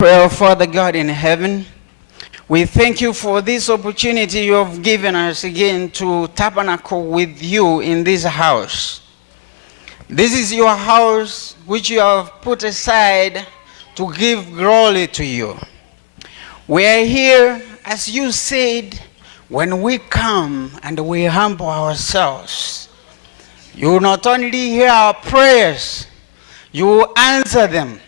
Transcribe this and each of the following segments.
Father God in heaven, we thank you for this opportunity you have given us again to tabernacle with you in this house. This is your house which you have put aside to give glory to you. We are here, as you said, when we come and we humble ourselves. You not only hear our prayers, you answer them.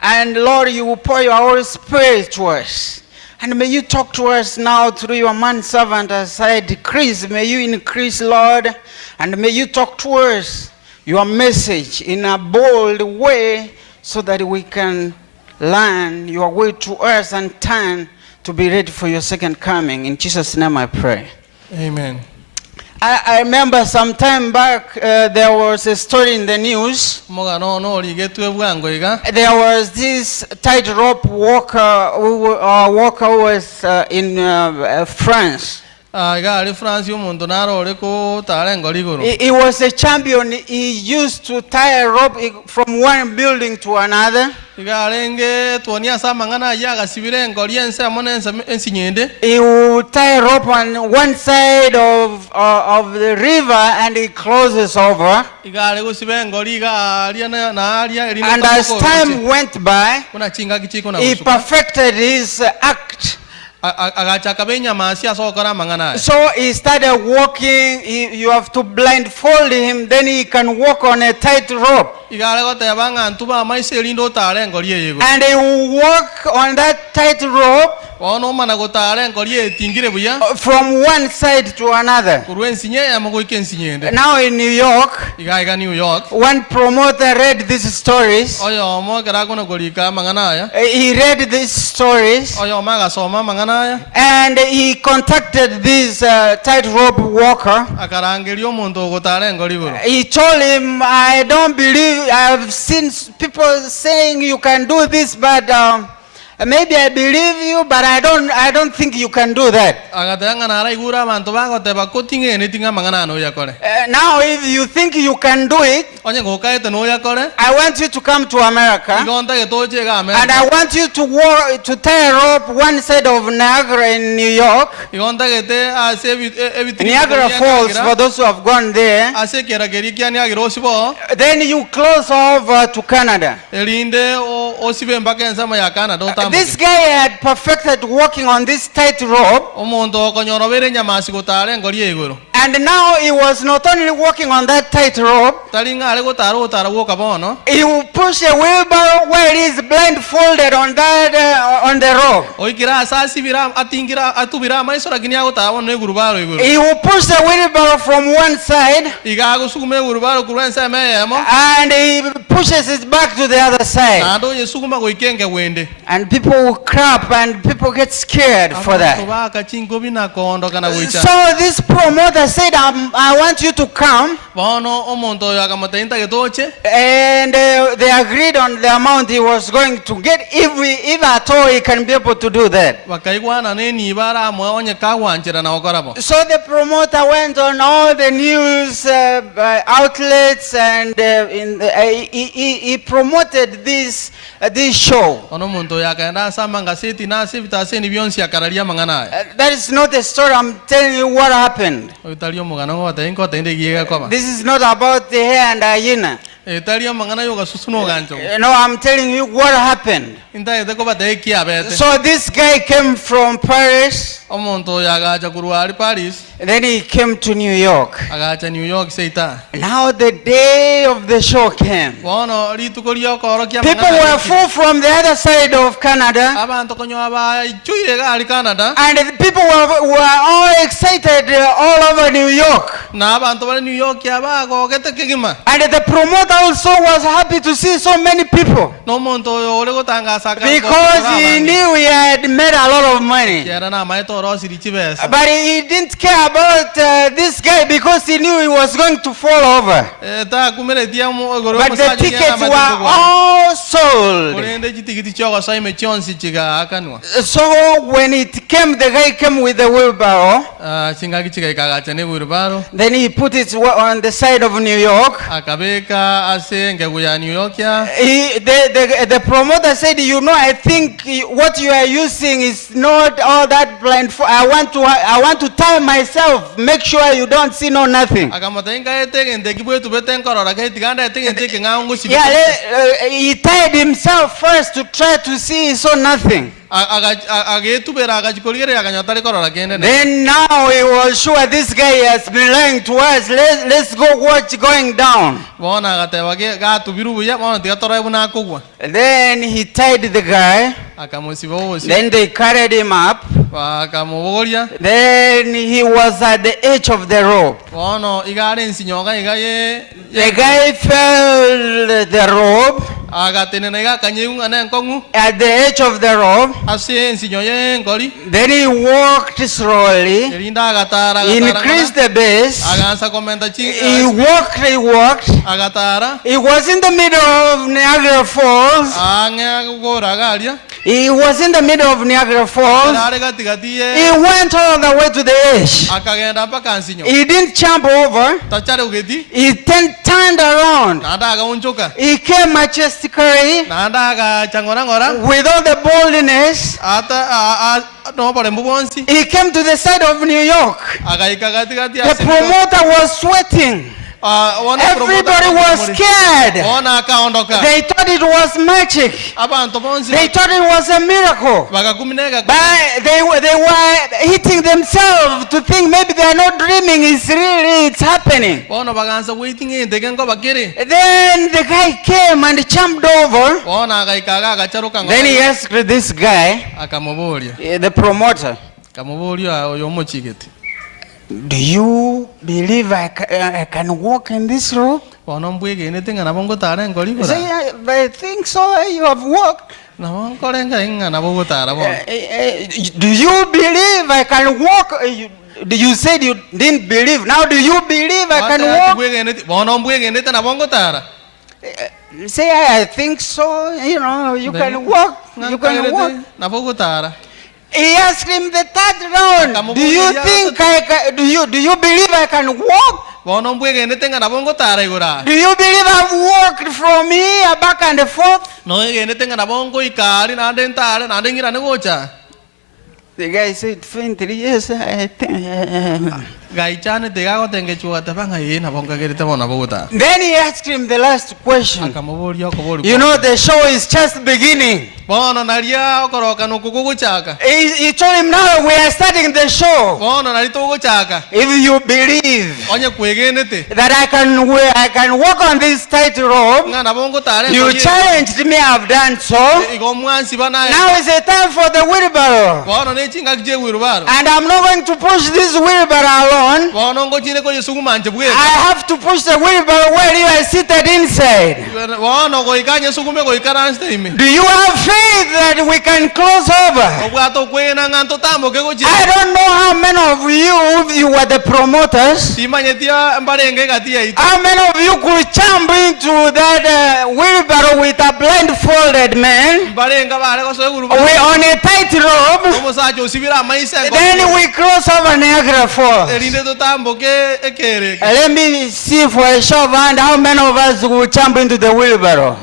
And Lord, you will pour your Holy Spirit to us. And may you talk to us now through your manservant as I decrease. May you increase, Lord. And may you talk to us your message in a bold way so that we can learn your way to us and turn to be ready for your second coming. In Jesus' name I pray. Amen. I remember some time back there was a story in the news. There was this tightrope walker who was in France. He was a champion. He used to tie a rope from one building to another. He would tie a rope on one side of the river and he closes over. And as time went by, he perfected his act. So he started walking. You have to blindfold him, then he can walk on a tight rope. And he will walk on that tight rope from one side to another. Now in New York, one promoter read these stories. He read these stories and he contacted this tightrope walker. He told him, I don't believe, I've seen people saying you can do this, but maybe I believe you, but I don't think you can do that. Now if you think you can do it, I want you to come to America. And I want you to tie a rope one side of Niagara in New York. Niagara Falls, for those who have gone there. Then you cross over to Canada. This guy had perfected walking on this tight rope. And now he was not only walking on that tight rope, he will push a wheelbarrow where he is blindfolded on the rope. He will push the wheelbarrow from one side and he pushes it back to the other side. And people will crap and people get scared for that. So this promoter said, I want you to come. And they agreed on the amount he was going to get, if at all he can be able to do that. So the promoter went on all the news outlets and he promoted this show. That is not a story. I'm telling you what happened. This is not about the hair and hyena. No, I'm telling you what happened. So this guy came from Paris. And then he came to New York. Now the day of the show came. People were full from the other side of Canada. And the people were all excited all over New York. And the promoter also was happy to see so many people. Because he knew he had made a lot of money. But he didn't care about this guy because he knew he was going to fall over. But the tickets were all sold. So when it came, the guy came with the wheelbarrow. Then he put it on the side of New York. The promoter said, you know, I think what you are using is not all that blind. I want to tie myself. Make sure you don't see nothing. He tied himself first to try to see, he saw nothing. Then now he was sure this guy has been lying to us. Let's go watch going down. Then he tied the guy. Then they carried him up. Then he was at the edge of the rope. The guy fell the rope. At the edge of the rope. Then he walked slowly. Increased the pace. He walked. He was in the middle of Niagara Falls. He was in the middle of Niagara Falls. He went all the way to the edge. He didn't jump over. He turned around. He came majestically with all the boldness. He came to the side of New York. The promoter was sweating. Everybody was scared. They thought it was magic. They thought it was a miracle. But they were hitting themselves to think maybe they are not dreaming. It's happening. Then the guy came and jumped over. Then he asked this guy, the promoter, do you believe I can walk in this rope? He said, I think so. You have walked. Do you believe I can walk? You said you didn't believe. Now do you believe I can walk? Say, I think so. You know, you can walk. You can walk. He asked him the third round, do you think do you believe I can walk? Do you believe I've walked from here back and forth? The guy said faintly, yes, I think. Then he asked him the last question. You know, the show is just beginning. He told him, now we are starting the show. If you believe that I can walk on this tight rope, you challenged me, I've done so. Now is the time for the wheelbarrow. And I'm not going to push this wheelbarrow alone. I have to push the wheelbarrow while you are seated inside. Do you have faith that we can cross over? I don't know how many of you, if you were the promoters, how many of you could jump into that wheelbarrow with a blindfolded man? We're on a tight rope. Then we cross over Niagara Falls. Let me see for a show of hand how many of us will jump into the wheelbarrow.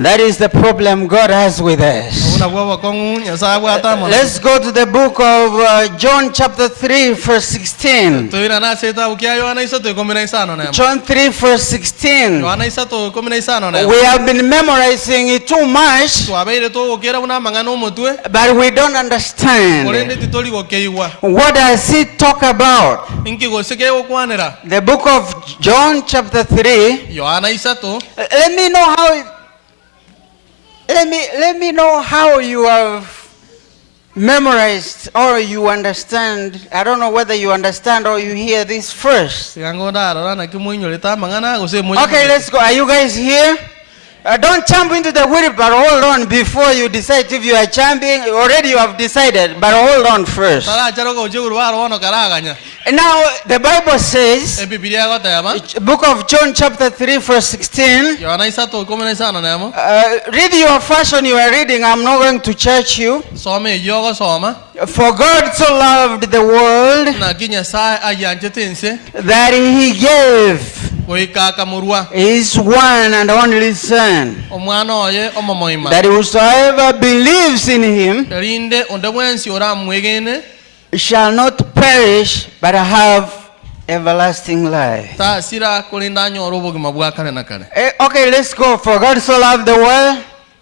That is the problem God has with us. Let's go to the book of John chapter 3 verse 16. John 3 verse 16. We have been memorizing it too much, but we don't understand. What does it talk about? The book of John chapter 3. Let me know how you have memorized or you understand. I don't know whether you understand or you hear this first. Okay, let's go. Are you guys here? Don't jump into the wheelbarrow. Hold on before you decide if you are jumping. Already you have decided, but hold on first. Now the Bible says, book of John chapter 3 verse 16. Read your version you are reading. I'm not going to church you. For God so loved the world that he gave his one and only Son, that whosoever believes in him shall not perish but have everlasting life. Okay, let's go. For God so loved the world.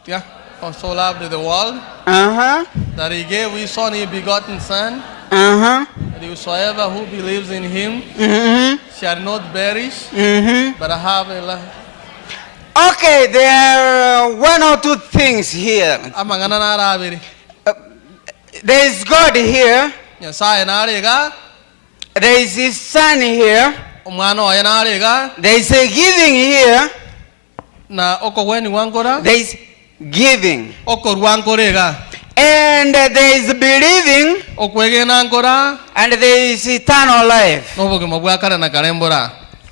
Yeah. So loved the world that he gave his only begotten Son, that whosoever who believes in him shall not perish but have a life. Okay, there are one or two things here. There is God here. There is his Son here. There is a giving here. There is giving. And there is believing. And there is eternal life.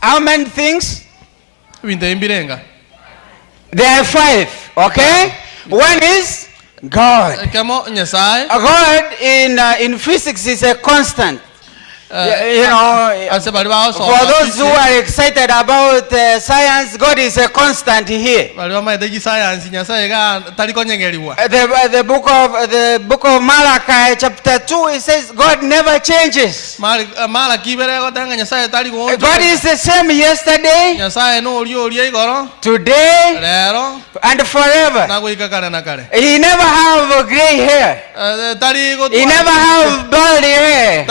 How many things? There are 5. Okay? One is God. God in physics is a constant. You know, for those who are excited about science, God is a constant here. The book of Malachi chapter 2, it says God never changes. God is the same yesterday, today, and forever. He never have gray hair. He never have bald hair.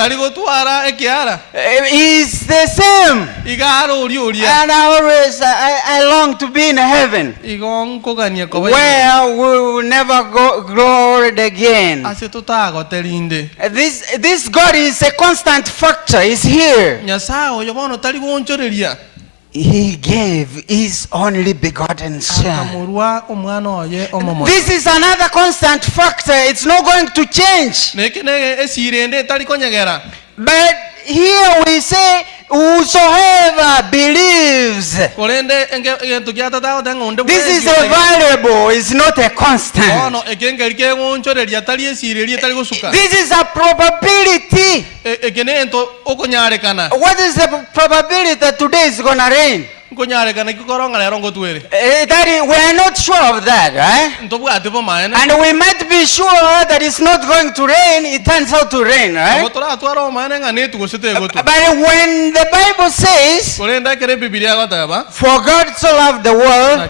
He's the same. And I long to be in heaven, where we will never grow old again. This God is a constant factor. He's here. He gave his only begotten Son. This is another constant factor. It's not going to change. But here we say, whosoever believes. This is a variable, it's not a constant. This is a probability. What is the probability that today is going to rain? That we are not sure of that, right? And we might be sure that it's not going to rain, it turns out to rain, right? But when the Bible says, for God so loved the world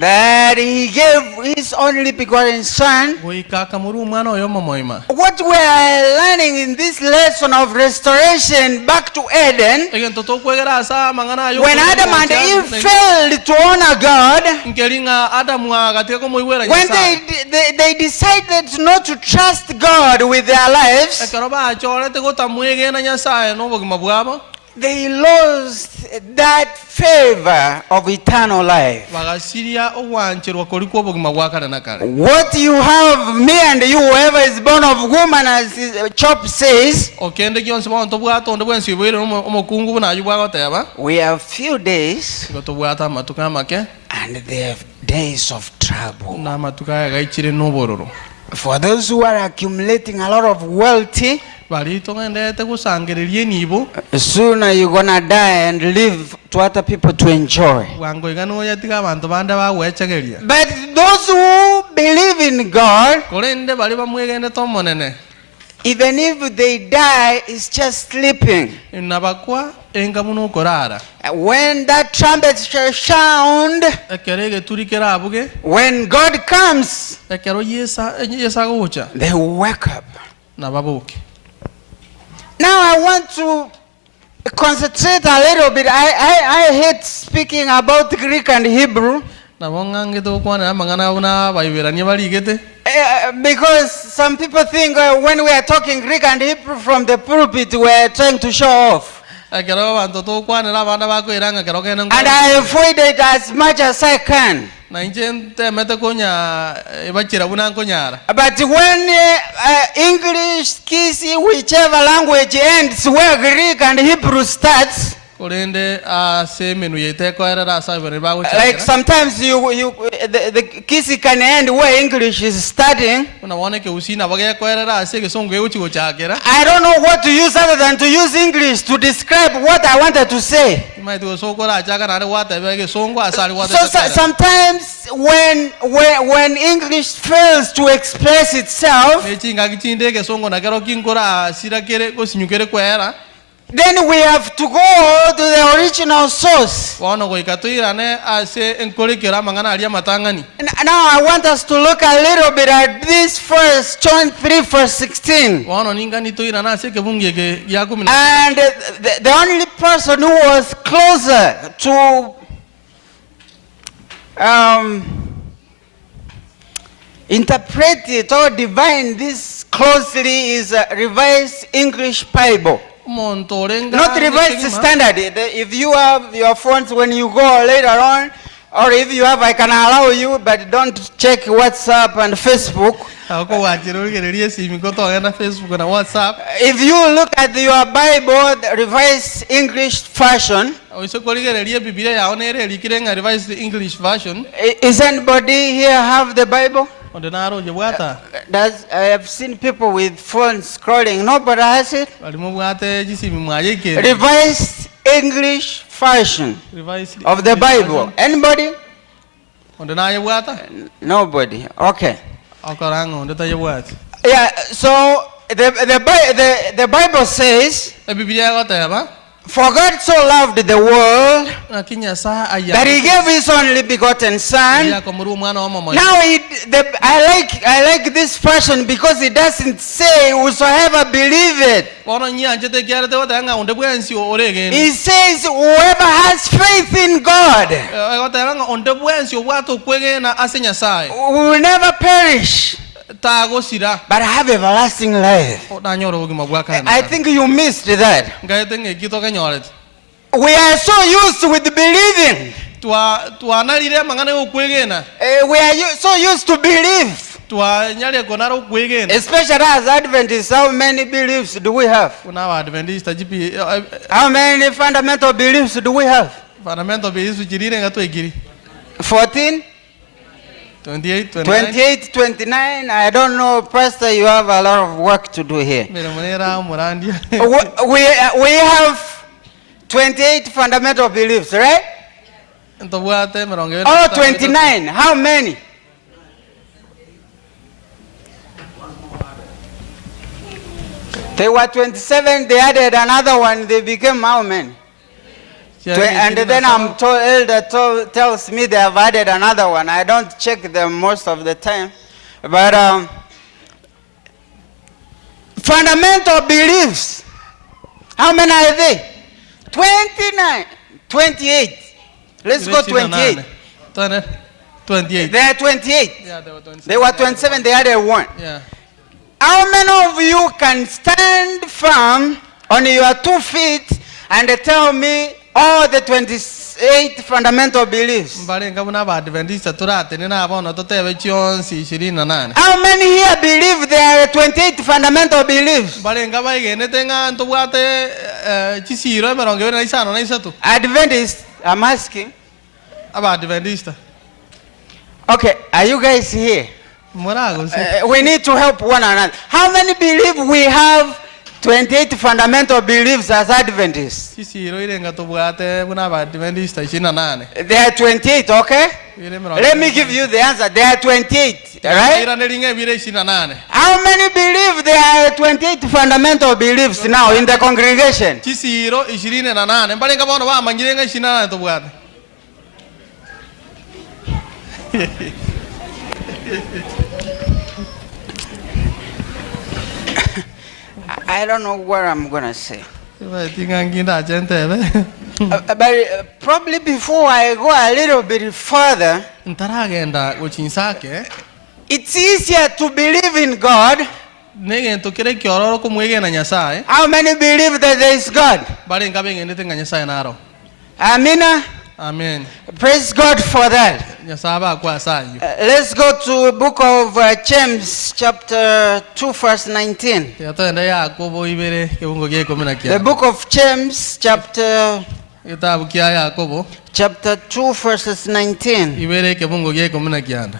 that he gave his only begotten Son, what we are learning in this lesson of restoration back to Eden, when Adam and Eve failed to honor God, when they decided not to trust God with their lives, they lost that favor of eternal life. What you have, me and you, whoever is born of woman, as Chop says, we have few days and they have days of trouble. For those who are accumulating a lot of wealth, sooner you're gonna die and leave to other people to enjoy. But those who believe in God, even if they die, it's just sleeping. When that trumpet shall sound, when God comes, they wake up. Now I want to concentrate a little bit. I hate speaking about Greek and Hebrew. Because some people think when we are talking Greek and Hebrew from the pulpit, we are trying to show off. And I avoid it as much as I can. But when English, Kisi, whichever language ends where Greek and Hebrew starts, like sometimes the Kisi can end where English is starting. I don't know what to use other than to use English to describe what I wanted to say. So sometimes when English fails to express itself, then we have to go to the original source. And now I want us to look a little bit at this verse, John 3 verse 16. And the only person who was closer to interpret it or divine this closely is a Revised English Bible. Not Revised Standard. If you have your phones when you go later on, or if you have, I can allow you, but don't check WhatsApp and Facebook. If you look at your Bible, the Revised English Version, is anybody here have the Bible? I have seen people with phones scrolling. Nobody has it? Revised English Version of the Bible. Anybody? Nobody. Okay. Yeah, so the Bible says, for God so loved the world that he gave his only begotten Son. Now I like this version because it doesn't say whosoever believe it. It says whoever has faith in God will never perish, but have everlasting life. I think you missed that. We are so used with believing. We are so used to believe. Especially as Adventists, how many beliefs do we have? How many fundamental beliefs do we have? 14? 28, 29, I don't know, Pastor, you have a lot of work to do here. We have 28 fundamental beliefs, right? Oh, 29, how many? They were 27, they added another one, they became how many? And then I'm told, elder tells me they have added another one. I don't check them most of the time. But fundamental beliefs, how many are they? 29, 28. Let's go 28. 28. They are 28. Yeah, they were 27, they added one. Yeah. How many of you can stand firm on your 2 feet and tell me all the 28 fundamental beliefs? How many here believe there are 28 fundamental beliefs? Adventists, I'm asking. Okay, are you guys here? We need to help one another. How many believe we have 28 fundamental beliefs as Adventists? There are 28, okay? Let me give you the answer. There are 28, right? How many believe there are 28 fundamental beliefs now in the congregation? I don't know what I'm going to say. But probably before I go a little bit further, it's easier to believe in God Negento kire kiororo kumwege na Nyasaye. How many believe that there is God? Bali ngabe ngende nga Nyasaye naro. Amina. Amen. Praise God for that. Nyasaye kwa sayo. Let's go to book of James chapter 2 verse 19. Yatenda Yakobo ibere kebungo ge komena kia. The book of James chapter Kitabu kia Yakobo chapter 2 verses 19. ibere kebungo ge komena kianda.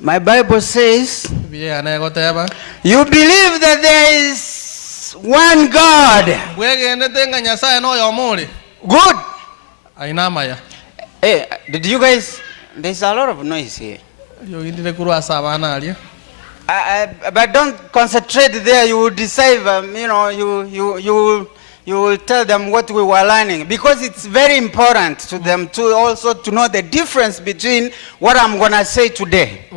My Bible says, you believe that there is one God. Good. Hey, did you guys, there's a lot of noise here. But don't concentrate there. You will decide, you will tell them what we were learning, because it's very important to them to also to know the difference between what I'm going to say today. The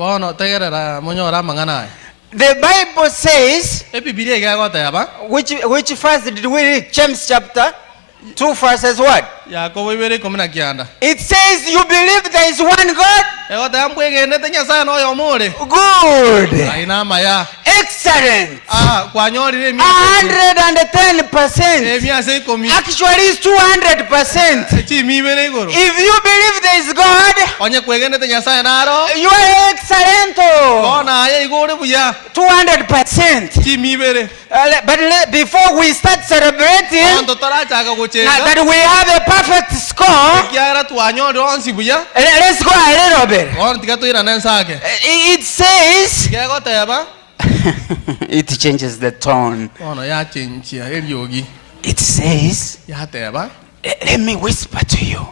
Bible says, which verse did we read? James chapter 2 verses what? It says you believe there is one God? Good. Excellent. 110%. Actually it's 200%. If you believe there is God, you are excellent. 200%. But before we start celebrating that we have a perfect score, let's go a little bit. It says, it changes the tone. It says, let me whisper to you.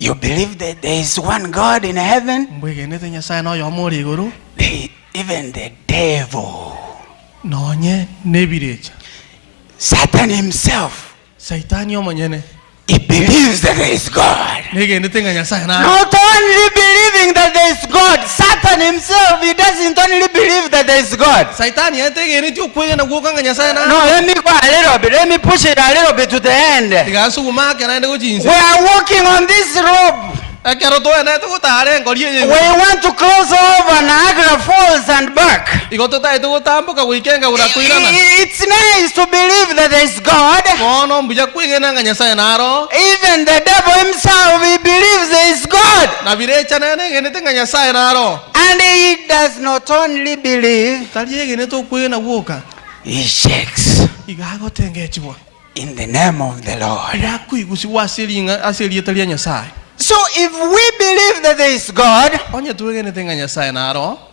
You believe that there is one God in heaven? Even the devil, Satan himself, he believes that there is God. Not only believing that there is God, Satan himself, he doesn't only believe that there is God. No, let me go a little bit. Let me push it a little bit to the end. We are walking on this rope. We want to cross over Niagara Falls and back. It's nice to believe that there is God. Even the devil himself, he believes there is God. And he does not only believe, he shakes in the name of the Lord. So if we believe that there is God,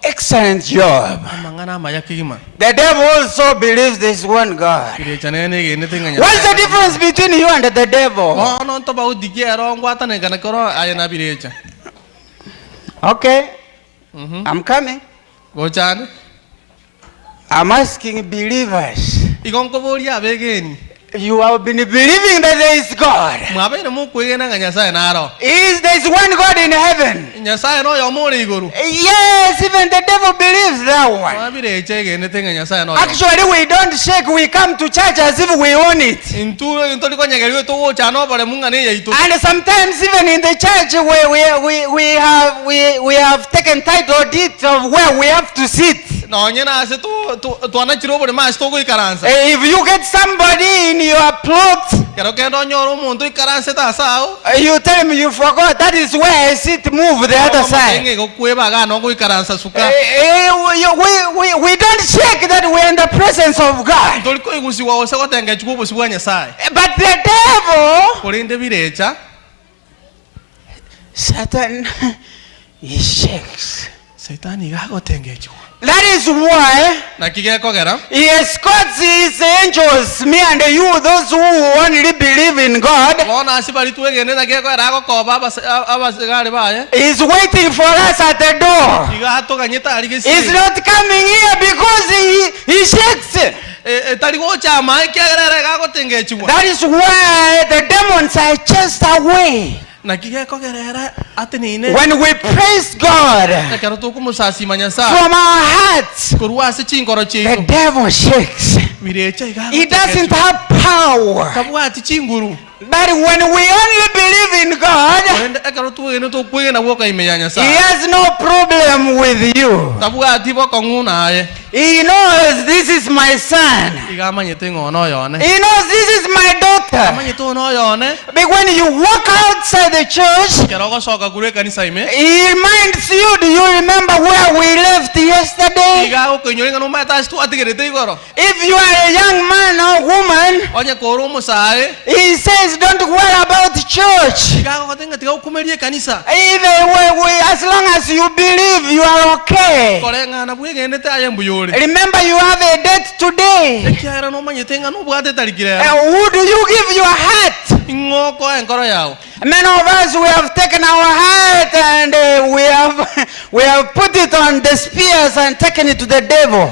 excellent job. The devil also believes there is one God. What's the difference between you and the devil? Okay, I'm coming. I'm asking believers. You have been believing that there is God. There is one God in heaven. Yes, even the devil believes that one. Actually, we don't shake. We come to church as if we own it. And sometimes even in the church we have taken title deeds of where we have to sit. If you get somebody in your plot, you tell him you forgot, that is where I sit, move the other side. We don't shake that we're in the presence of God. But the devil, Satan, he shakes. That is why he escorts his angels, me and you, those who only believe in God. He's waiting for us at the door. He's not coming here because he shakes. That is why the demons are chased away. When we praise God from our hearts, the devil shakes. He doesn't have power. But when we only believe in God, He has no problem with you. He knows this is my son. He knows this is my daughter. But when you walk outside the church, He reminds you, do you remember where we left yesterday? If you are a young man or woman, He says, don't worry about church. Even as long as you believe, you are okay. Remember, you have a date today. Who do you give your heart? Many of us, we have taken our heart and we have put it on the spears and taken it to the devil.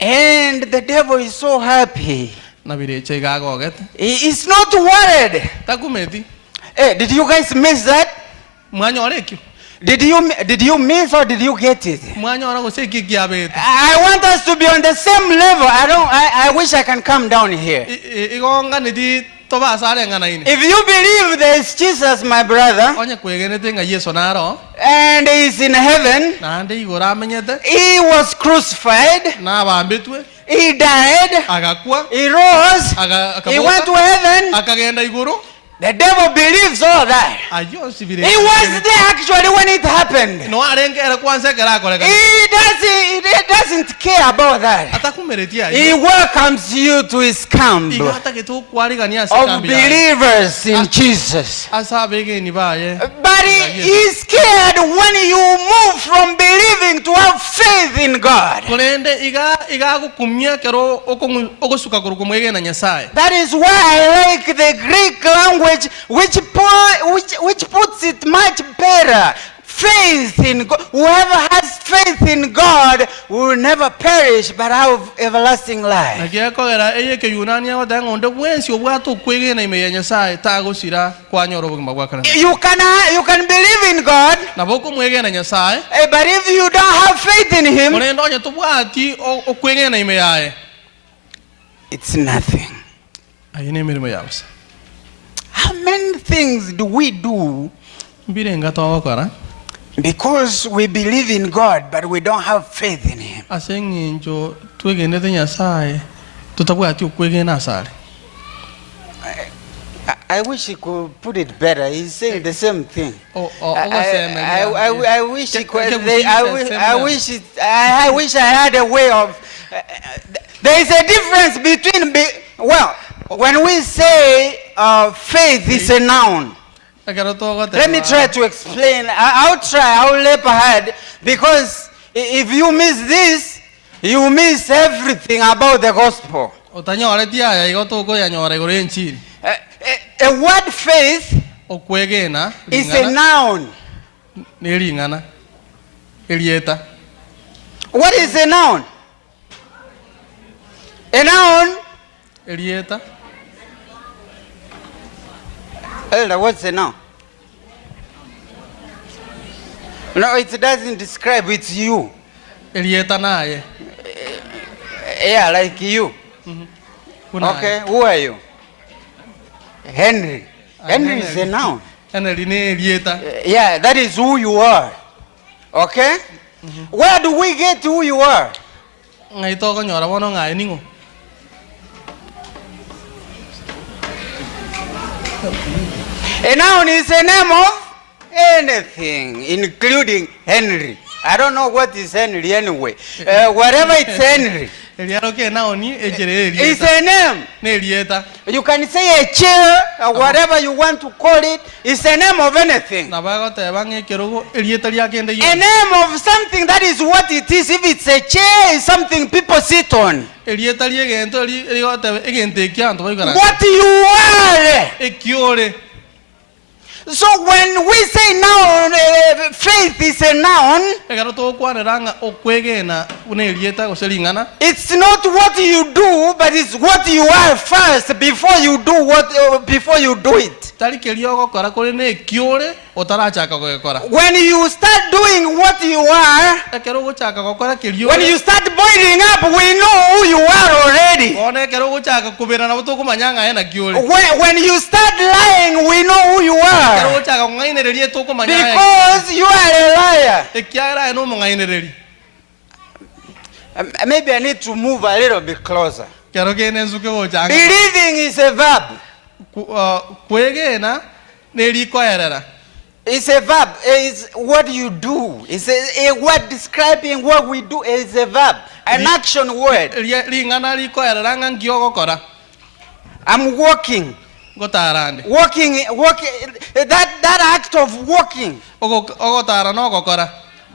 And the devil is so happy. He is not worried. Hey, did you guys miss that? Did you miss or did you get it? I want us to be on the same level. I wish I can come down here. If you believe there is Jesus, my brother, and He is in heaven, He was crucified, He died, He rose, He went to heaven. The devil believes all that. He was there actually when it happened. He doesn't care about that. He welcomes you to His camp of believers in Jesus. But He is scared when you move from believing to have faith in God. That is why I like the Greek language, which puts it much better. Faith in God. Whoever has faith in God will never perish but have everlasting life. You can believe in God, but if you don't have faith in Him, it's nothing. How many things do we do because we believe in God but we don't have faith in Him? I wish he could put it better. He's saying the same thing. I wish he could. I wish I had a way of. There is a difference between. When we say faith is a noun. Let me try to explain. I'll leap ahead, because if you miss this, you miss everything about the gospel. A word faith is a noun. What is a noun? A noun. Elder, what's a noun? No, it doesn't describe, it's you. Yeah, like you. Okay, who are you? Henry. Henry is a noun. Yeah, that is who you are. Okay? Where do we get who you are? A noun is a name of anything, including Henry. I don't know what is Henry anyway. Whatever it's Henry. It's a name. You can say a chair or whatever you want to call it. It's a name of anything. A name of something, that is what it is. If it's a chair, it's something people sit on. What you are. So when we say noun, faith is a noun, it's not what you do, but it's what you are first before you do it. When you start doing what you are, when you start boiling up, we know who you are already. When you start lying, we know who you are. Because you are a liar. Maybe I need to move a little bit closer. Believing is a verb. It's a verb. It's what you do. It's a word describing what we do. It's a verb, an action word. I'm walking. Walking. That act of walking.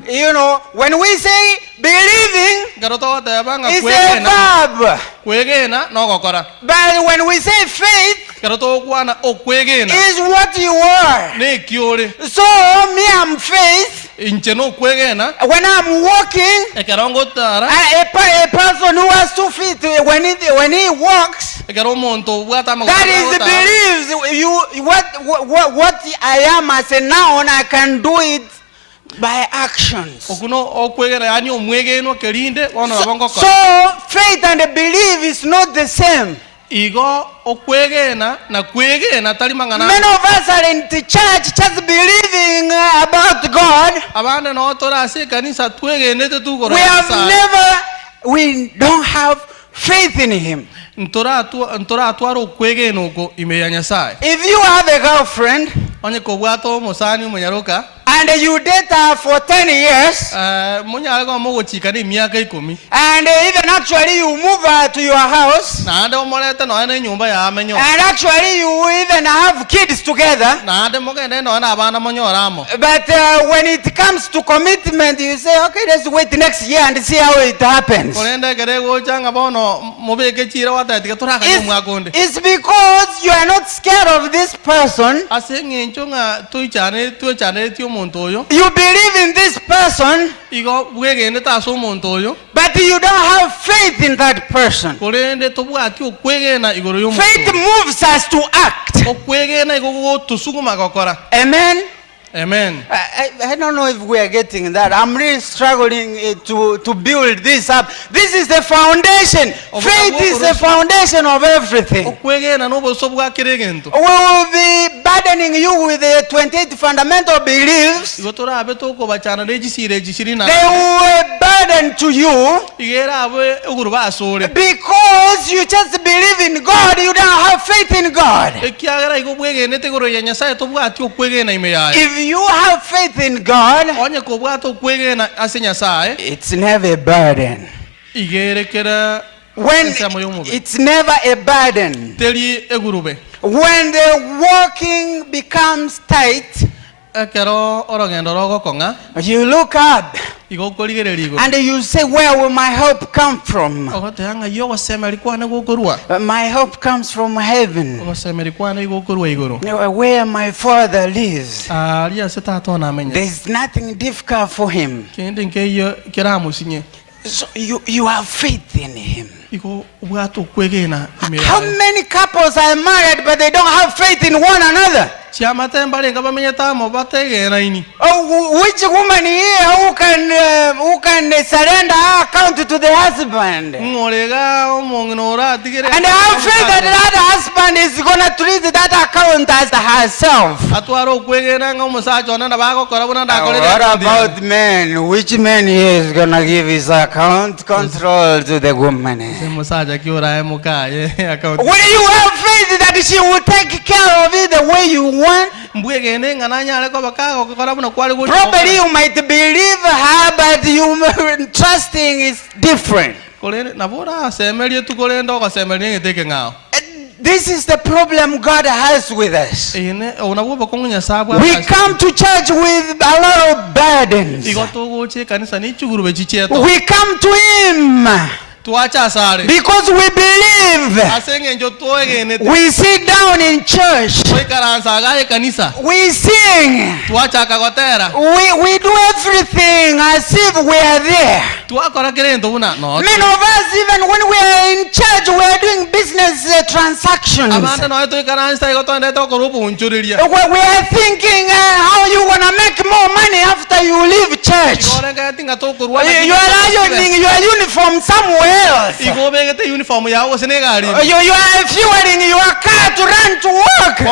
You know, when we say believing, it's a verb. But when we say faith, is what you are. So me, I'm faith. When I'm walking, a person who has 2 feet, when he walks, that is believes what I am as a noun. I can do it by actions. So faith and belief is not the same. Many of us are in the church just believing about God. We don't have faith in Him. If you have a girlfriend and you date her for 10 years, and even actually you move her to your house, and actually you even have kids together, but when it comes to commitment, you say, okay, let's wait next year and see how it happens. It's because you are not scared of this person. You believe in this person, but you don't have faith in that person. Faith moves us to act. Amen. Amen. I don't know if we are getting that. I'm really struggling to build this up. This is the foundation. Faith is the foundation of everything. We will be burdening you with the 28 fundamental beliefs. They will burden to you because you just believe in God. You don't have faith in God. If you have faith in God, it's never a burden. It's never a burden. When the walking becomes tight, you look up and you say, where will my help come from? My help comes from heaven, where my Father lives. There's nothing difficult for Him. So you have faith in Him. How many couples are married but they don't have faith in one another? Oh, which woman here who can surrender her account to the husband and have faith that that husband is going to treat that account as herself? What about men? Which man here is going to give his account control to the woman? Will you have faith that she will take care of it the way you want? Probably you might believe her, but you trusting is different. This is the problem God has with us. We come to church with a lot of burdens. We come to Him because we believe. We sit down in church. We sing. We do everything as if we are there. Many of us, even when we are in church, we are doing business transactions. transactions. We are thinking how you want to make more money after you leave church. You are ironing your uniform somewhere else. You are fueling your car to run to work. You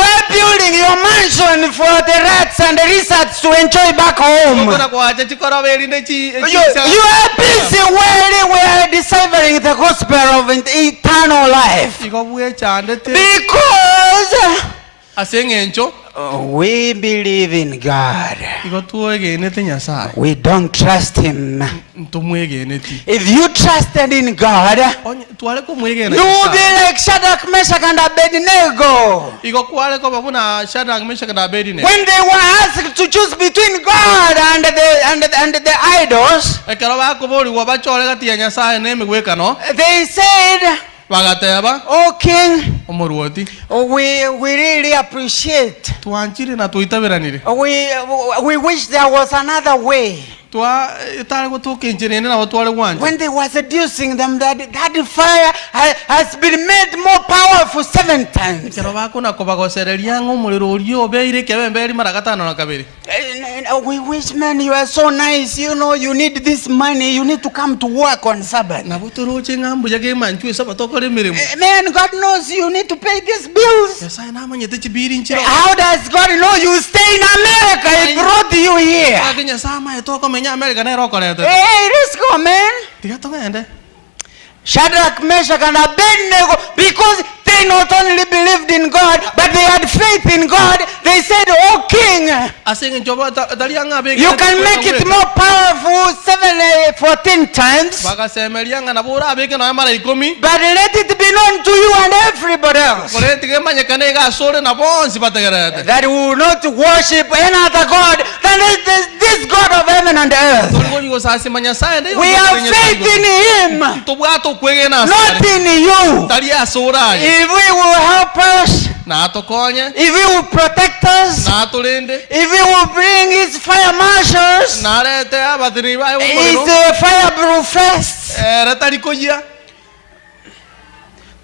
are building your mansion for the rats and the lizards to enjoy back home. You are busy where we are deciphering the gospel of eternal life. Because we believe in God. We don't trust Him. If you trusted in God, you will be like Shadrach, Meshach, and Abednego. When they were asked to choose between God and the idols, they said, "Oh King, we really appreciate. We wish there was another way." When they were seducing them, that fire has been made more powerful 7 times. We wish, man, you are so nice. You know, you need this money. You need to come to work on Sabbath. Man, God knows you need to pay these bills. How does God know you stay in America? He brought you here. Hey, let's go, man. Shadrach, Meshach, and Abednego, because they not only believed in God, but they had faith in God. They said, "Oh King, you can make it more powerful 14 times, but let it be known to you and everybody else that we will not worship any other God than this God of heaven and earth. We have faith in Him, not in you. If He will help us, if He will protect us, if He will bring His fire marshals, His fireproof vests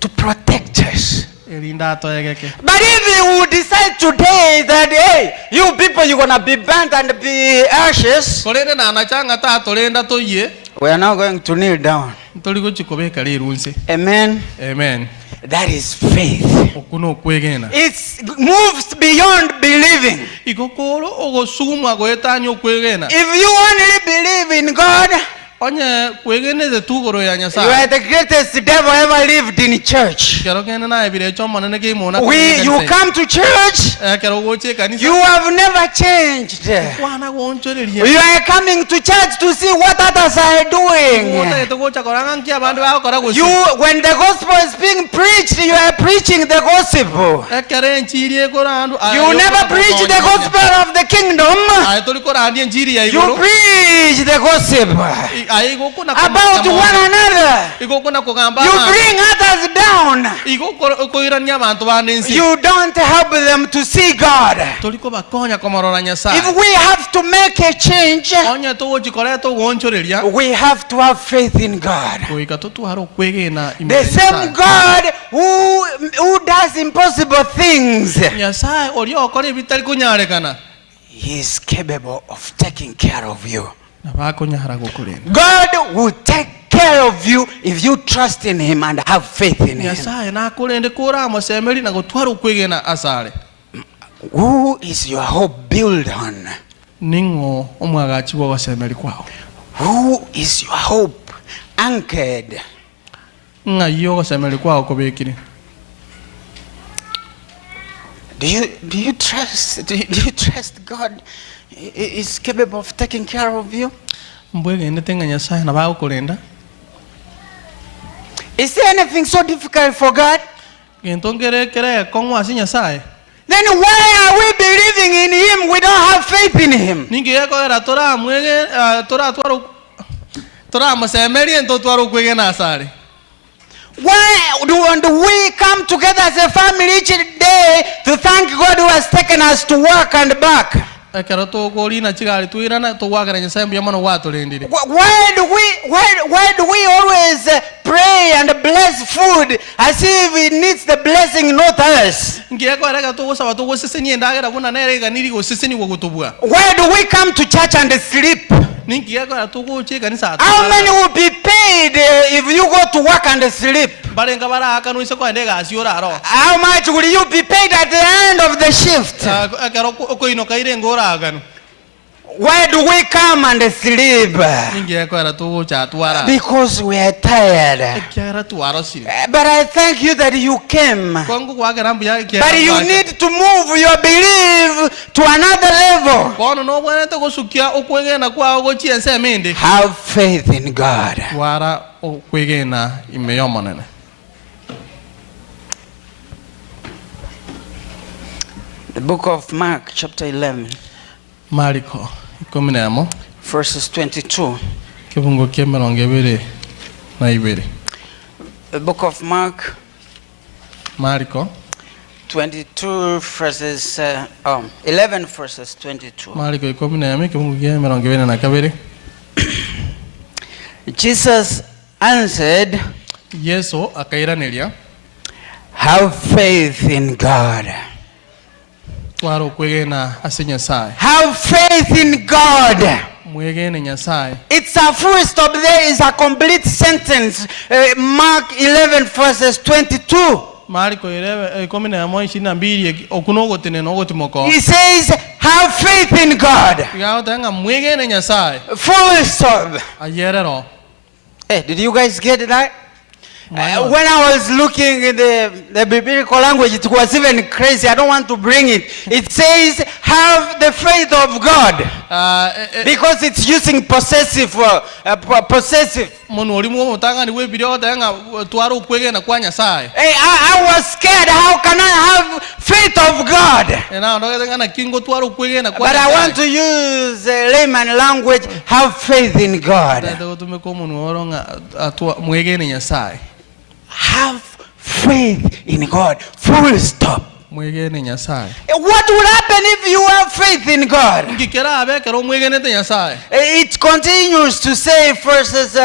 to protect us. But if He will decide today that, hey, you people, you're going to be burnt and be ashes, we are not going to kneel down. Amen. Amen. That is faith. It moves beyond believing. If you only believe in God, you are the greatest devil ever lived in church. You come to church, you have never changed. You are coming to church to see what others are doing. When the gospel is being preached, you are preaching the gospel. You never preach the gospel of the kingdom. You preach the gospel about one another. You bring others down. You don't help them to see God. If we have to make a change, we have to have faith in God. The same God who does impossible things, He is capable of taking care of you. God will take care of you if you trust in Him and have faith in Him. Who is your hope built on? Who is your hope anchored? Do you trust God is capable of taking care of you? Is there anything so difficult for God? Then why are we believing in Him? We don't have faith in Him. Why do we come together as a family each day to thank God who has taken us to work and back? ekero tugorina chigari twirana tugwagera nyasaye mbyamano watulindire. Why do we always pray and bless food as if it needs the blessing, not us? Ngiyeko erega tugusaba tugusisini endagera buna nerega niri gusisini gugutubwa. Why do we come to church and sleep? Ningiyeko tuguchi kanisa. How many will be paid if you go to work and sleep? Barenga bara akanu iseko endega asiora aro. How much will you be paid at the end of the shift? Ekero koino kaire ngora aganu. Why do we come and sleep? Because we are tired. But I thank you that you came. But you need to move your belief to another level. Have faith in God. The book of Mark, chapter 11. Mariko. Verses 22. The book of Mark, Mariko 22 verses 11 verses 22. Jesus answered, have faith in God. Have faith in God. It's a full stop. There is a complete sentence. Mark 11 verses 22. He says, have faith in God. Full stop. Hey, did you guys get that? When I was looking at the biblical language, it was even crazy. I don't want to bring it. It says, have the faith of God. Because it's using possessive. Possessive. Hey, I was scared. How can I have faith of God? But I want to use layman language. Have faith in God. Have faith in God. Full stop. What will happen if you have faith in God? It continues to say verses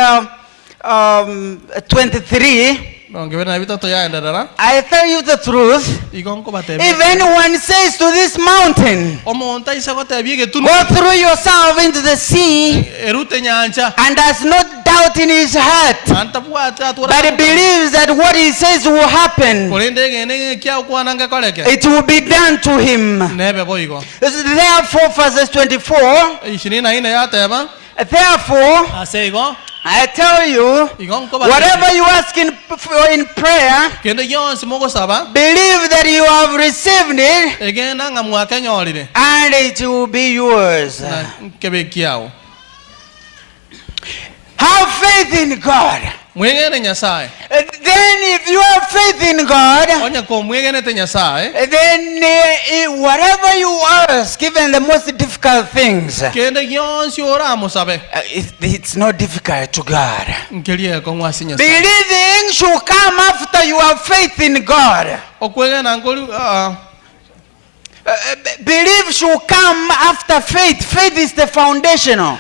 23. I tell you the truth. If anyone says to this mountain, go through yourself into the sea, and does not doubt in his heart, but he believes that what he says will happen, it will be done to him. Therefore, verses 24, therefore, I tell you, whatever you ask in prayer, believe that you have received it, and it will be yours. Have faith in God. Then if you have faith in God, then whatever you ask, even the most difficult things, it's not difficult to God. Believing should come after you have faith in God. Belief should come after faith. Faith is the foundational.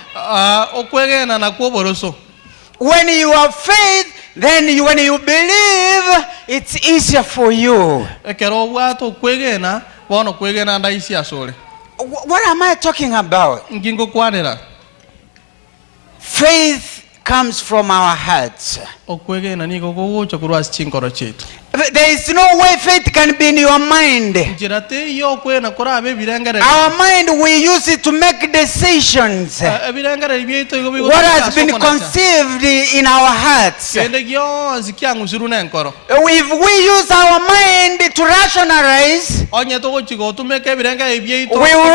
When you have faith, then when you believe, it's easier for you. What am I talking about? Faith comes from our hearts. There is no way faith can be in your mind. Our mind, we use it to make decisions. What has been conceived in our hearts. If we use our mind to rationalize, we will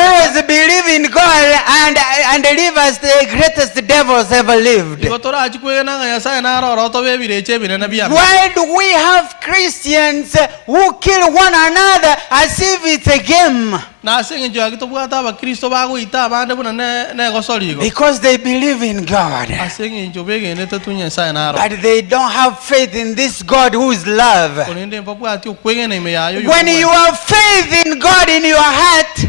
always believe in God and live as the greatest devils ever lived. Why do we have Christians who kill one another as if it's a game? Because they believe in God. But they don't have faith in this God who is love. When you have faith in God in your heart,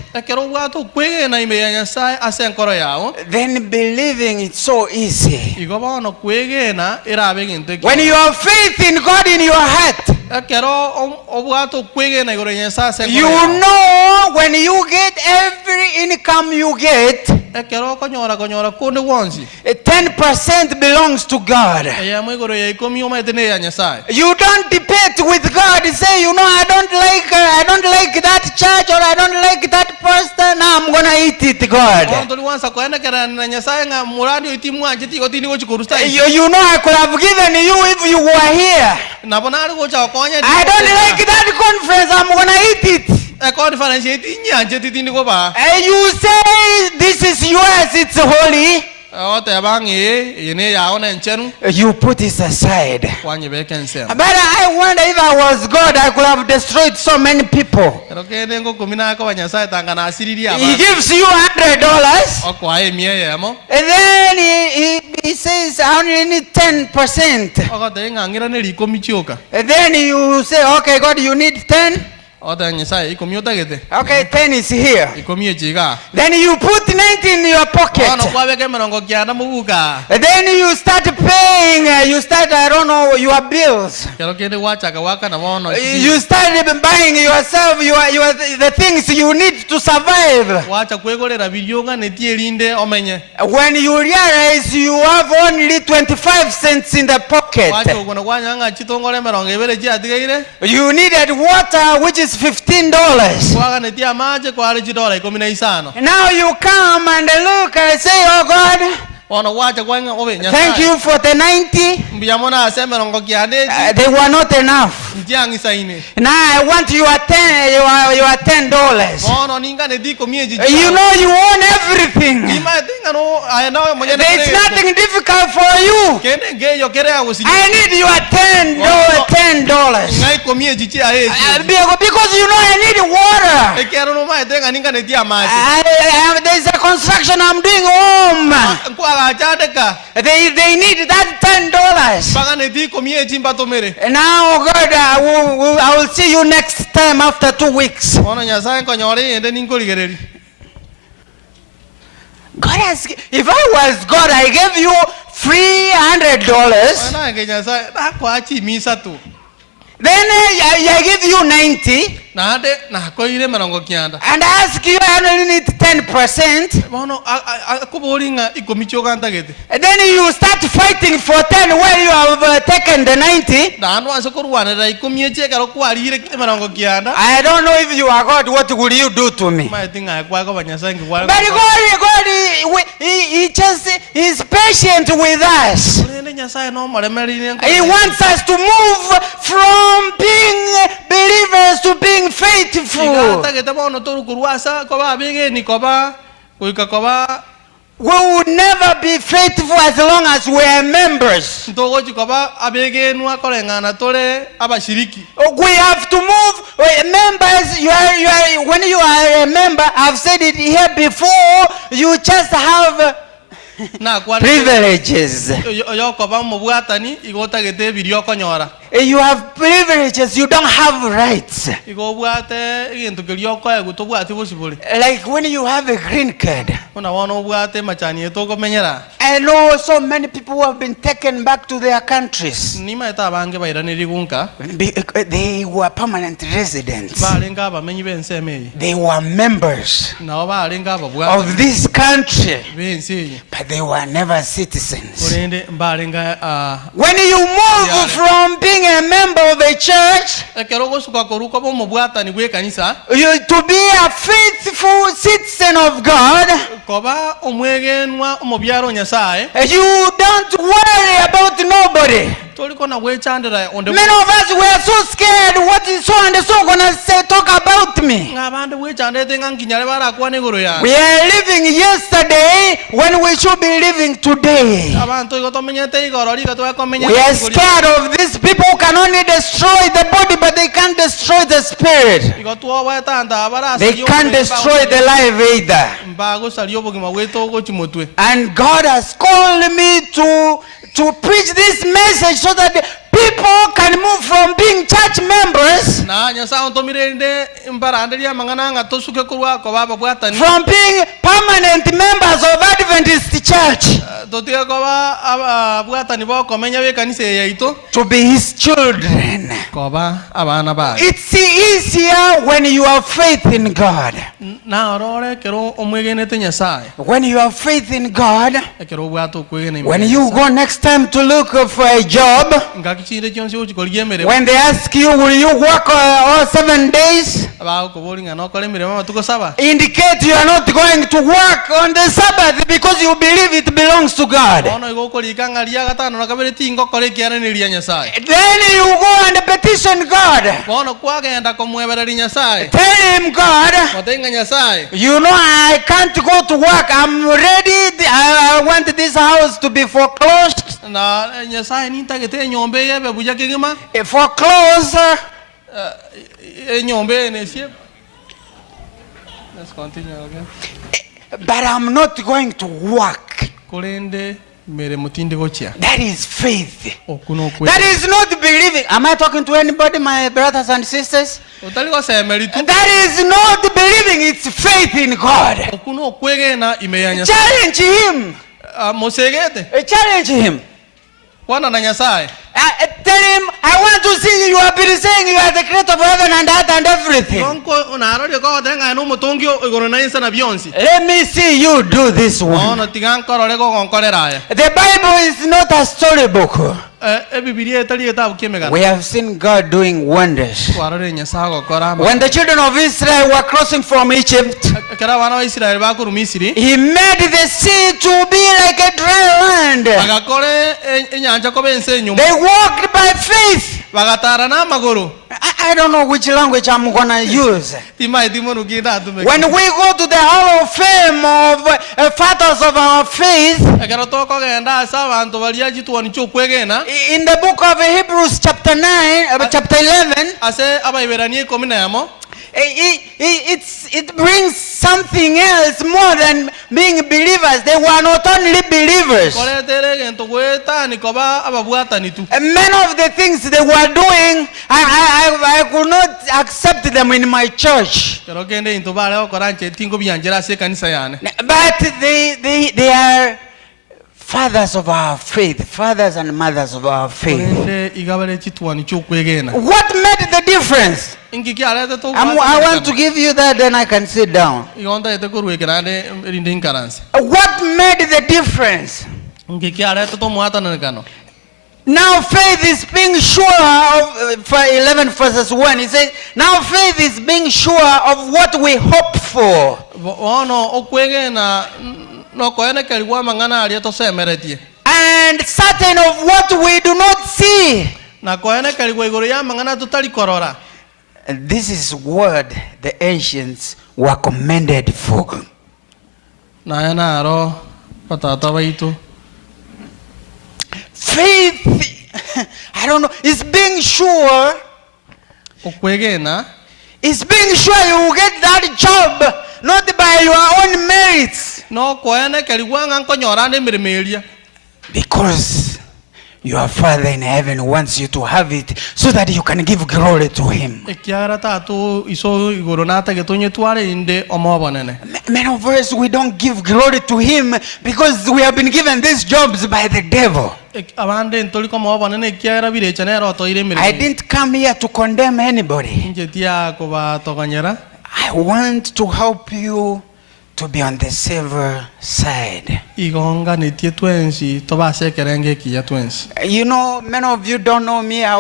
then believing it's so easy. When you have faith in God in your heart, you know when you get every income you get, 10% belongs to God. You don't debate with God. Say, you know, I don't like that church, or I don't like that pastor. Now I'm gonna eat it, God. You know, I could have given you if you were here. I don't like that conference. I'm gonna eat it. And you say this is yours, it's holy. You put it aside. But I wonder if I was God, I could have destroyed so many people. He gives you $100, and then he says I only need 10%. And then you say, okay, God, you need 10. Okay, 10 is here. Then you put 90 in your pocket. And then you start paying, I don't know, your bills. You start buying yourself the things you need to survive. When you realize you have only 25 cents in the pocket, you needed water, which is $15. Now you come and look and say, oh God, thank you for the 90. They were not enough. Now I want your $10. You know you own everything. There's nothing difficult for you. I need your $10. Because you know I need water. There's a construction I'm doing home. They need that $10. And now, God, I will see you next time after 2 weeks. God has, if I was God, I gave you $300. Then I give you 90. And ask you, I only need 10%. And then you start fighting for 10 where you have taken the 90. I don't know if you are God, what will you do to me? But God he just is patient with us. He wants us to move from being believers to being faithful. We will never be faithful as long as we are members. We have to move. Members, when you are a member, I've said it here before, you just have privileges. You have privileges, you don't have rights. Like when you have a green card. I know so many people who have been taken back to their countries. They were permanent residents. They were members of this country, but they were never citizens. When you move from being a member of a church to be a faithful citizen of God, you don't worry about nobody. Many of us were so scared. What is so and so gonna say, talk about me? We are living yesterday when we should be living today. We are scared of these people who cannot only destroy the body, but they can't destroy the spirit. They can't destroy the life either. And God has called me to preach this message so that people can move from being church members, from being permanent members of Adventist church, to be his children. It's easier when you have faith in God. When you have faith in God, when you go next time to look for a job, when they ask you, will you work all 7 days? Indicate you are not going to work on the Sabbath because you believe it belongs to God. Then you go and petition God. Tell him, God, you know I can't go to work. I'm ready. I want this house to be foreclosed. Foreclosed. Let's continue again. But I'm not going to work. That is faith. That is not believing. Am I talking to anybody, my brothers and sisters? That is not believing. It's faith in God. Challenge him. Challenge him. Tell him, I want to see you have been saying you are the creator of heaven and earth and everything. Let me see you do this one. The Bible is not a storybook. We have seen God doing wonders. When the children of Israel were crossing from Egypt, he made the sea to be like a dry land. They walked by faith. I don't know which language I'm going to use. When we go to the Hall of Fame of fathers of our faith, in the book of Hebrews chapter 11, it brings something else more than being believers. They were not only believers. Many of the things they were doing, I could not accept them in my church. But they are fathers of our faith, fathers and mothers of our faith. What made the difference? I want to give you that, then I can sit down. What made the difference? Now faith is being sure of, for 11 verses 1, it says, now faith is being sure of what we hope for. And certain of what we do not see. And this is what the ancients were commended for. Faith, I don't know, is being sure. Is being sure you will get that job, not by your own merits. Because your Father in heaven wants you to have it so that you can give glory to him. Many of us, we don't give glory to him because we have been given these jobs by the devil. I didn't come here to condemn anybody. I want to help you to be on the silver side. You know, many of you don't know me. I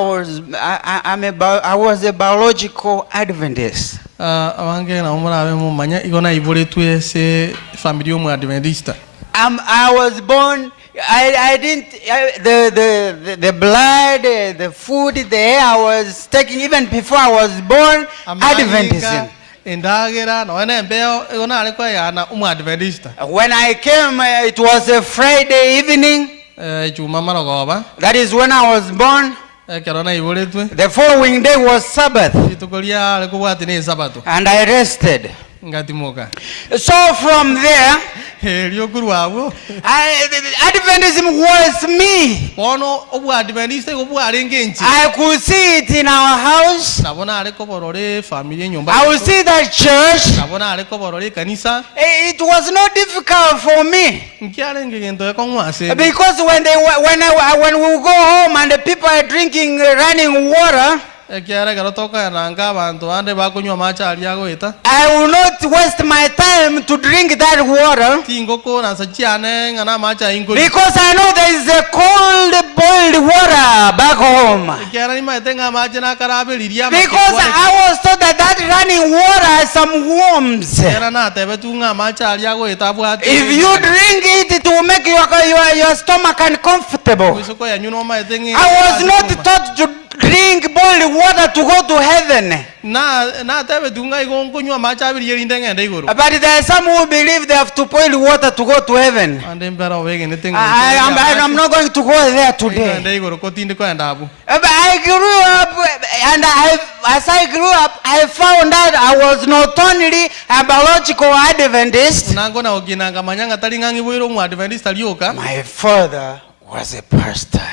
was a biological Adventist. I was born. I didn't the blood, the food, the air I was taking even before I was born. Adventism. When I came, it was a Friday evening. That is when I was born. The following day was Sabbath. And I rested. So from there, Adventism was me. I could see it in our house. I would see that church. It was not difficult for me. Because when we go home and the people are drinking running water, I will not waste my time to drink that water, because I know there is a cold boiled water back home. Because I was told that running water has some worms. If you drink it, it will make your stomach uncomfortable. I was not taught to drink boiled water to go to heaven. But there are some who believe they have to boil water to go to heaven. I'm not going to go there today. But I grew up, and as I grew up, I found out I was not only a biological Adventist. My father was a pastor.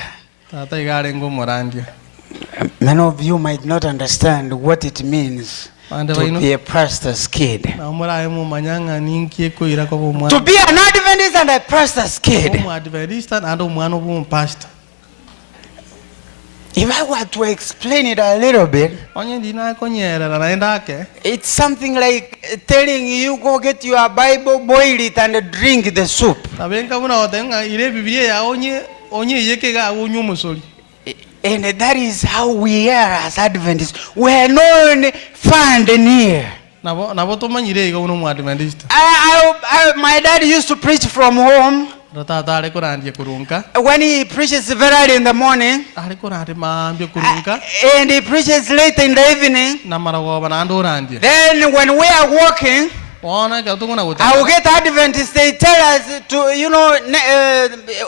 Many of you might not understand what it means to be a pastor's kid. To be an Adventist and a pastor's kid. If I were to explain it a little bit, it's something like telling you go get your Bible, boil it, and drink the soup. And that is how we are as Adventists. We are known far and near. My dad used to preach from home. When he preaches very early in the morning, and he preaches late in the evening, then when we are walking, I will get Adventists. They tell us to,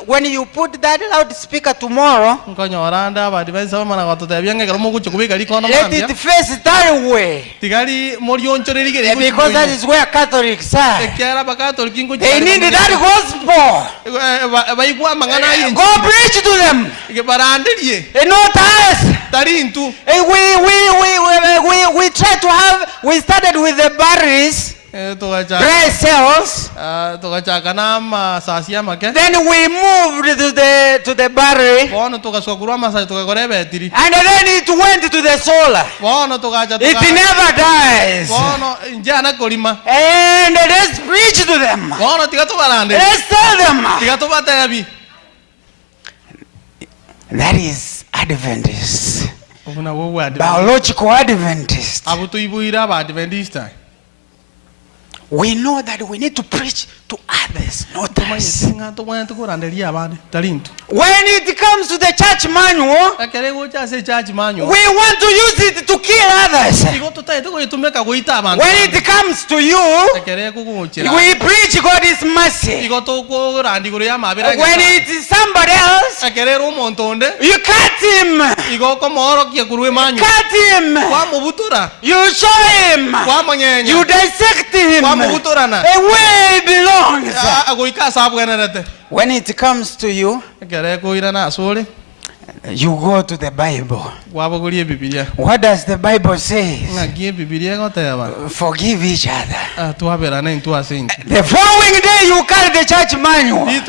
when you put that loudspeaker tomorrow, let it face that way. Because that is where Catholics are. They need that gospel. Go preach to them. Not us. We started with the batteries. Dry cells. Then we moved to the battery. And then it went to the solar. It never dies. And let's preach to them. Let's tell them. That is Adventist. Biological Adventist. We know that we need to preach to others, not us. When it comes to the church manual, we want to use it to kill others. When it comes to you, we preach God is mercy. When it is somebody else, you cut him. Cut him. You show him. You dissect him. Where he belongs. When it comes to you, you go to the Bible. What does the Bible say? Forgive each other. The following day you carry the church manual. You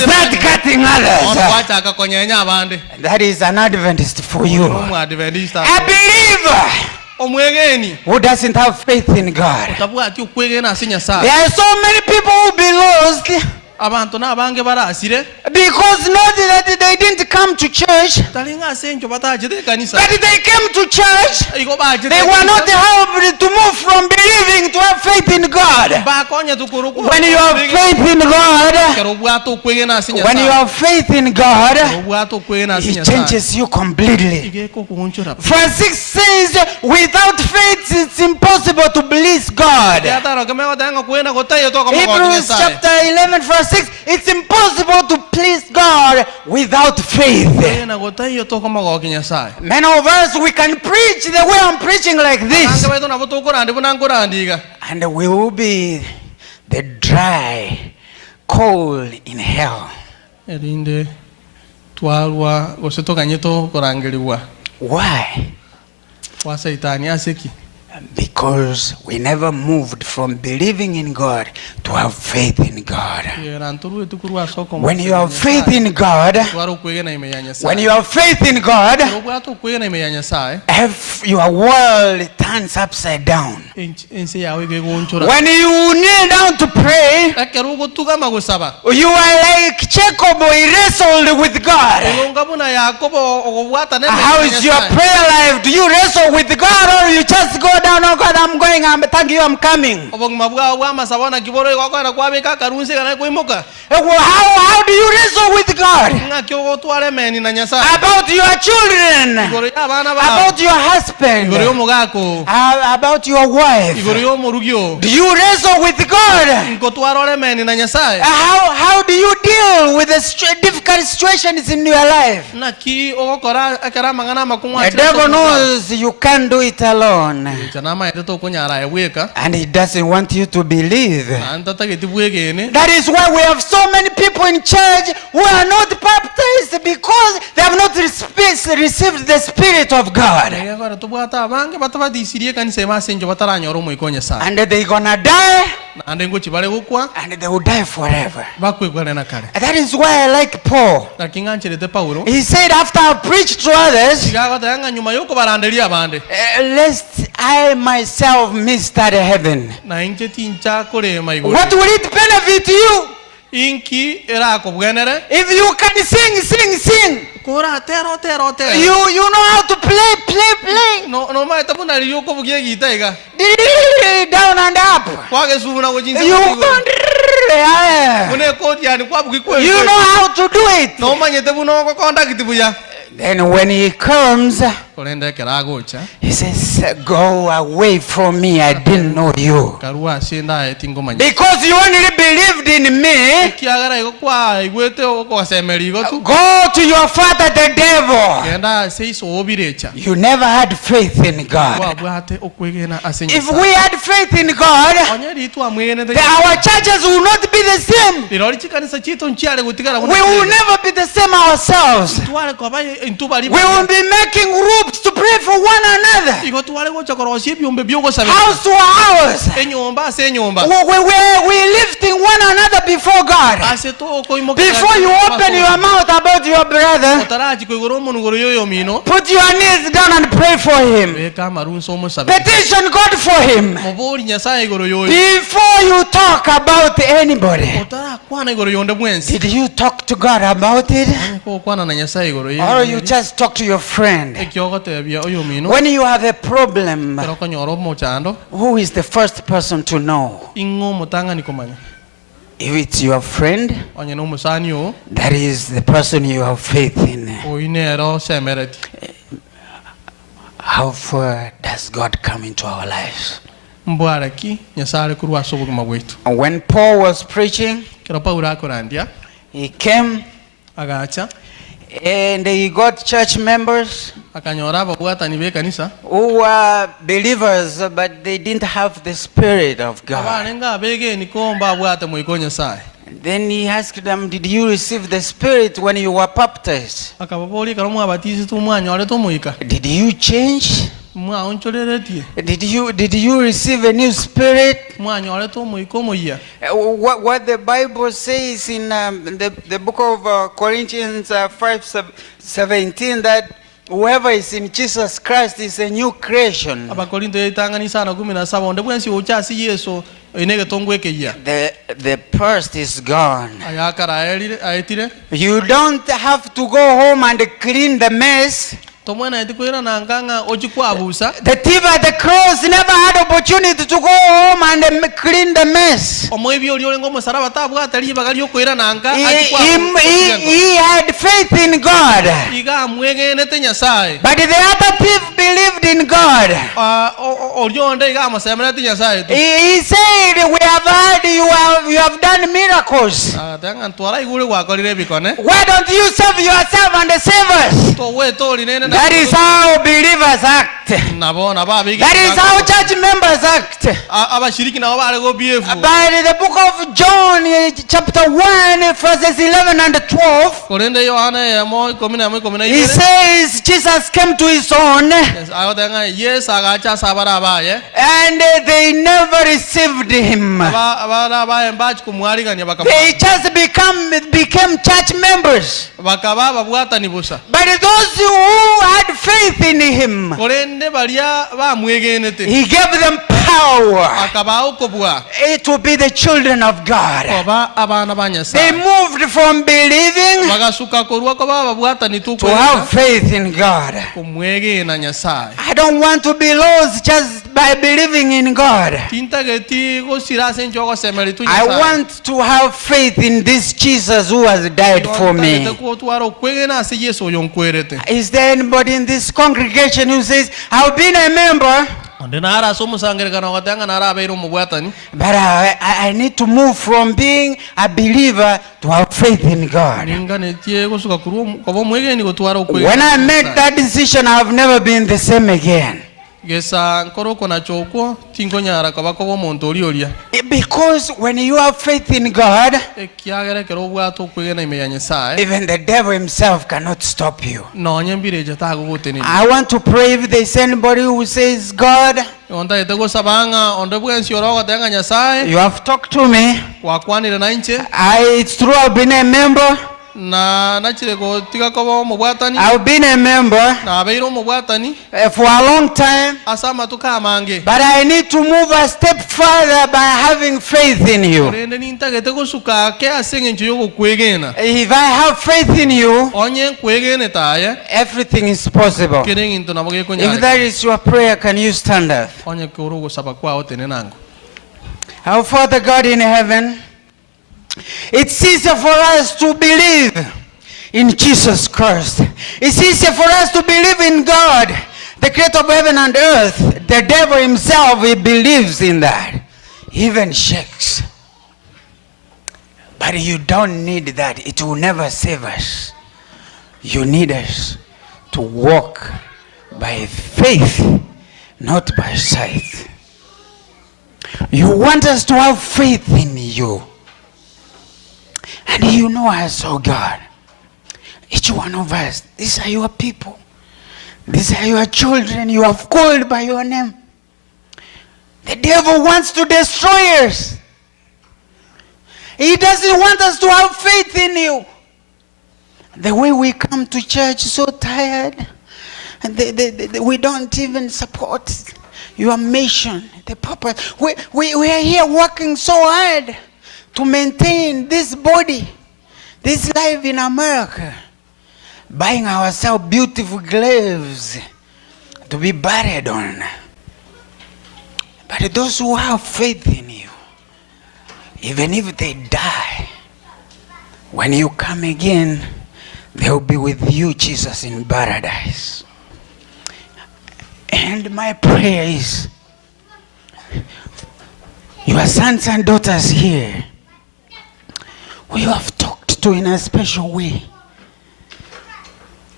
start cutting others. That is an Adventist for you. A believer who doesn't have faith in God. There are so many people who be lost because not that they didn't come to church, but they came to church. They were not helped to move from believing to have faith in God. When you have faith in God, He changes you completely. Verse 6 says, without faith it's impossible to please God. Hebrews chapter 11 verse 6, it's impossible to please God without faith. Many of us, we can preach the way I'm preaching like this, and we will be the dry coal in hell. Why? Because we never moved from believing in God to have faith in God. When you have faith in God, your world turns upside down. When you kneel down to pray, you are like Jacob, he wrestled with God. How is your prayer life? Do you wrestle with God, or you just go down? Oh God, I'm going. Thank you, I'm coming. How do you wrestle with God? About your children, about your husband, about your wife. Do you wrestle with God? How do you deal with the difficult situations in your life? The devil knows you can't do it alone, and he doesn't want you to believe. That is why we have so many people in church who are not baptized, because they have not received the Spirit of God. And they're gonna die, and they will die forever. That is why I like Paul. He said, after I preached to others, lest I myself miss that heaven. What will it benefit you if you can sing? You know how to play. Down and up. You know how to do it. Then when he comes, he says, go away from me, I didn't know you. Because you only believed in me, go to your father the devil. You never had faith in God. If we had faith in God, our churches will not be the same. We will never be the same ourselves. We will be making groups to pray for one another. House to house. We're lifting one another before God. Before you open your mouth about your brother, put your knees down and pray for him. Petition God for him. Before you talk about anybody, did you talk to God about it? Or you just talk to your friend? When you have a problem, who is the first person to know? If it's your friend, that is the person you have faith in. How far does God come into our lives? When Paul was preaching, he came and he got church members who were believers, but they didn't have the Spirit of God. Then he asked them, did you receive the Spirit when you were baptized? Did you change? Did you receive a new spirit? What the Bible says in the book of Corinthians 5:17, that whoever is in Jesus Christ is a new creation. The past is gone. You don't have to go home and clean the mess. The thief at the cross never had opportunity to go home and clean the mess. He had faith in God. But the other thief believed in God. He said, we have heard you have done miracles. Why don't you save yourself and save us? That is how believers act. That is how church members act. But in the book of John, chapter 1, verses 11 and 12, he says Jesus came to his own, and they never received him. They just became church members. But those who had faith in him, he gave them power to be the children of God. They moved from believing to have faith in God. I don't want to be lost just by believing in God. I want to have faith in this Jesus who has died for me. Is there anybody in this congregation who says, I've been a member, but I need to move from being a believer to have faith in God? When I made that decision, I've never been the same again. Because when you have faith in God, even the devil himself cannot stop you. I want to pray if there's anybody who says, God, you have talked to me. It's true, I've been a member. I've been a member for a long time, but I need to move a step further by having faith in you. If I have faith in you, everything is possible. If that is your prayer, can you stand up? Our Father God in heaven, it's easier for us to believe in Jesus Christ. It's easier for us to believe in God, the creator of heaven and earth. The devil himself, he believes in that. He even shakes. But you don't need that. It will never save us. You need us to walk by faith, not by sight. You want us to have faith in you. And you know us, oh God. Each one of us, these are your people. These are your children you have called by your name. The devil wants to destroy us. He doesn't want us to have faith in you. The way we come to church so tired, and we don't even support your mission, the purpose. We are here working so hard to maintain this body, this life in America, buying ourselves beautiful graves to be buried on. But those who have faith in you, even if they die, when you come again, they'll be with you, Jesus, in paradise. And my prayer is, your sons and daughters here, who you have talked to in a special way,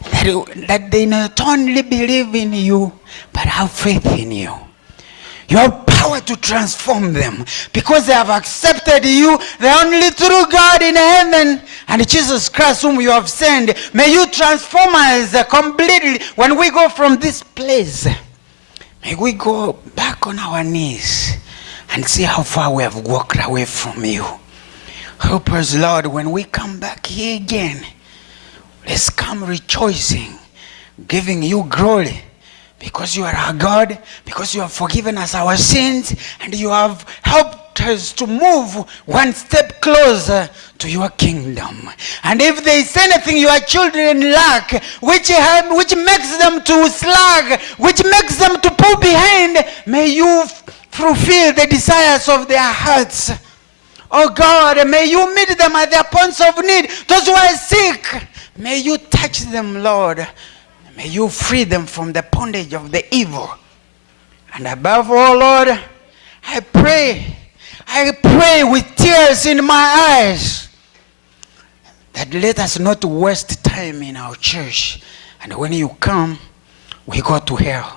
that they not only believe in you, but have faith in you. You have power to transform them because they have accepted you, the only true God in heaven, and Jesus Christ whom you have sent. May you transform us completely when we go from this place. May we go back on our knees and see how far we have walked away from you. Help us, Lord, when we come back here again. Let's come rejoicing, giving you glory, because you are our God, because you have forgiven us our sins, and you have helped daughters to move one step closer to your kingdom. And if there is anything your children lack, which makes them to slag, which makes them to pull behind, may you fulfill the desires of their hearts. Oh God, may you meet them at their points of need. Those who are sick, may you touch them, Lord. May you free them from the bondage of the evil. And above all, Lord, I pray with tears in my eyes that let us not waste time in our church. And when you come, we go to hell.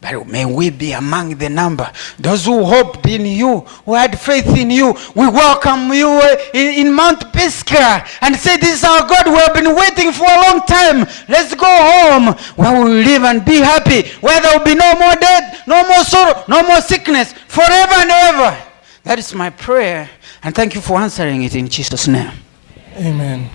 But may we be among the number. Those who hoped in you, who had faith in you. We welcome you in Mount Pisgah and say, this is our God. We have been waiting for a long time. Let's go home where we will live and be happy. Where there will be no more death, no more sorrow, no more sickness, forever and ever. That is my prayer. And thank you for answering it in Jesus' name. Amen.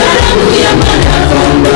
Karamu ya mana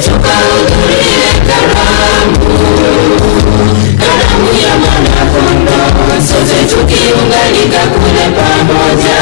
tukahudhurie karamu ya mwana-kondoo, sote tukiunganika kule pamoja.